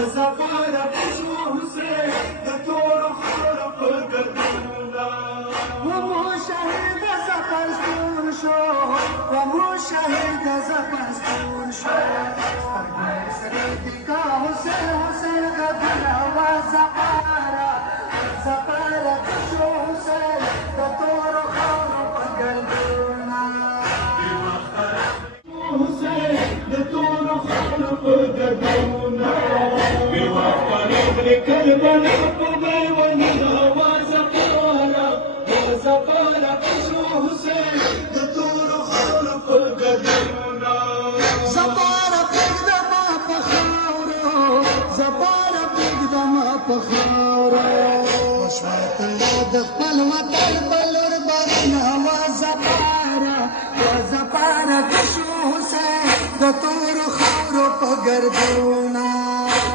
زفاره شو حسين دكتور خلق قدرنا ومشاهد زفرستون شو ومشاهد زفرستون شو سريدك حسين حسين قدرنا وزفاره زفاره شو حسين دكتور خلق قدرنا حسين دكتور خلق قدرنا بوقت كربلاء قبي والهوى زفاره وزفاره شو حسين دكتور خلق قدرنا زفاره بقدما بخاورو زفاره بقدما بخاورو وشوات الله دخل وطن بلور بغنا وزفاره وزفاره شو حسين دكتور خاورو بقردونا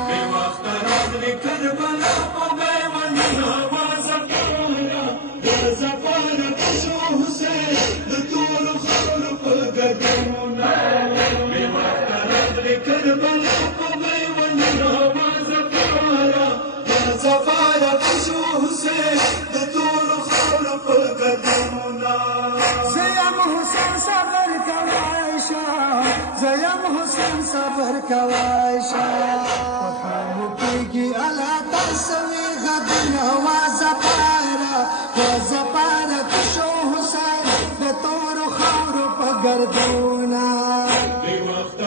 بوقت كربلاء قبي والهوى زفاره وزفاره شو حسين دكتور خلق قدرنا بوقت كربلاء قبي والهوى زفاره وزفاره شو حسين دكتور خلق قدرنا زيام حسين صبر كوايشا زيام حسين صبر كوايشا وفهمو بيجي على تسوي غدنا وزفارة وزفارة شو حسين بطور خور بقردونا بوقت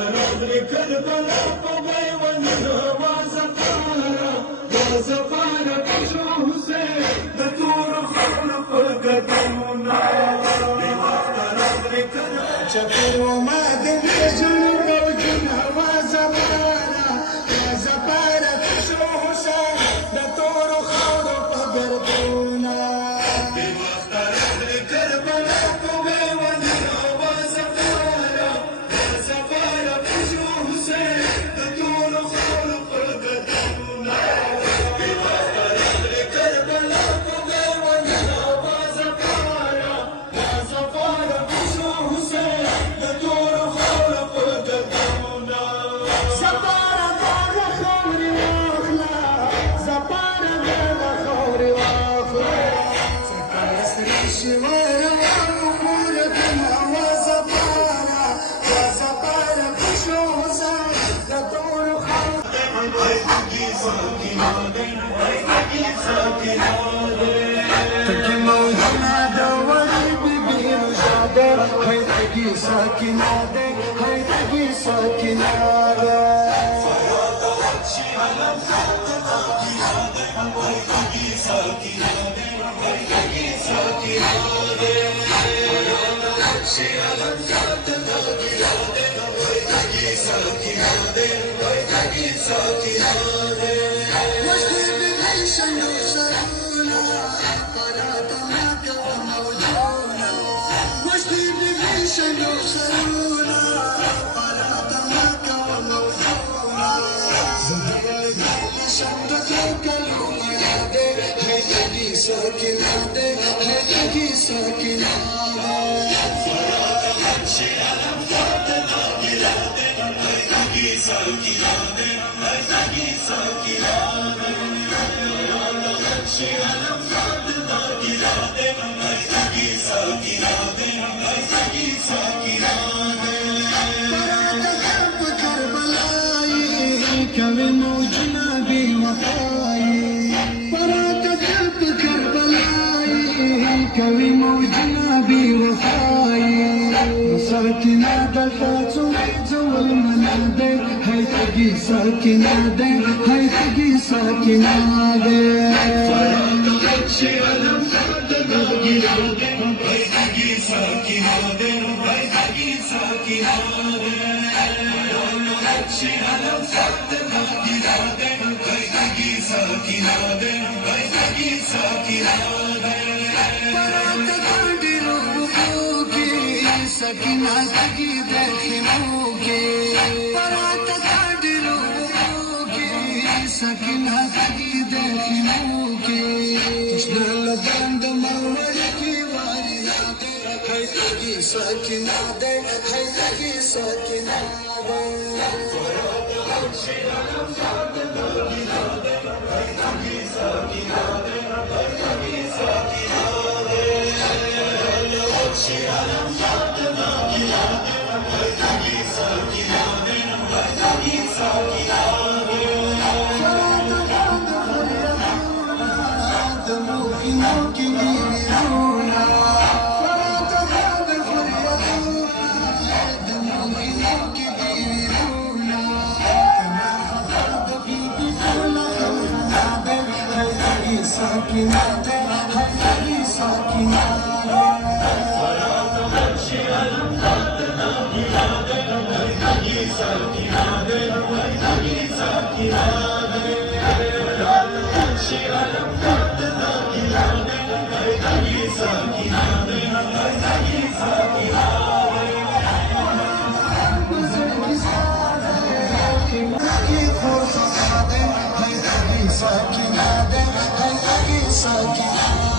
كربلاء قبي والهوى زفاره وزفاره شو حسين دكتور خلق قدرنا شكر وما دنيا جنوب وجنها وزفارة وزفارة شو حسين بطور خور بقردونا بوقت كربلاء قبي والهوى زفاره وزفاره شو حسين دكتور خلق قدرنا بوقت كربلاء قبي والهوى زفاره وزفاره شو حسين دكتور خلق قدرنا زفارة داغ خوري واخلا زفارة داغ خوري واخلا سكر شوية ومورتنا وزفارة وزفارة شو حسين دكتور خور تكي موجنا دوري بيبي رجادة هاي تكي ساكنة دي هاي تكي ساكنة واشتي بالعيشة يوصلونا قرات مكة وموجونا واشتي بالعيشة يوصلونا قرات مكة وموجونا زدل قلبي شمرك الكلمة يدي هيدي ساكنة دي هيدي ساكنة كوي موجنا بوفاي فرات قلب كربلاي كوي موجنا بوفاي ساكنة دلفاتو زول منادي هاي تجي ساكنة دي هاي تجي ساكنة دي فرات غشي ألم فرد نغيرادي هاي تجي ساكنة دي هاي تجي ساكنة دي غشي ألم فرد نغيرادي هاي تجي ساكنة دي هاي تجي ساكنة دي فرات قلبي ربوكي ساكنة تجي بخموكي فرات قلبي ربوكي ساكنة تجي بخموكي تشنال بند موركي واري هاي تجي ساكنة دي هاي تجي ساكنة دي فرات غشي ألم فرد साकिना दे हयागी साकिना दे Sakina,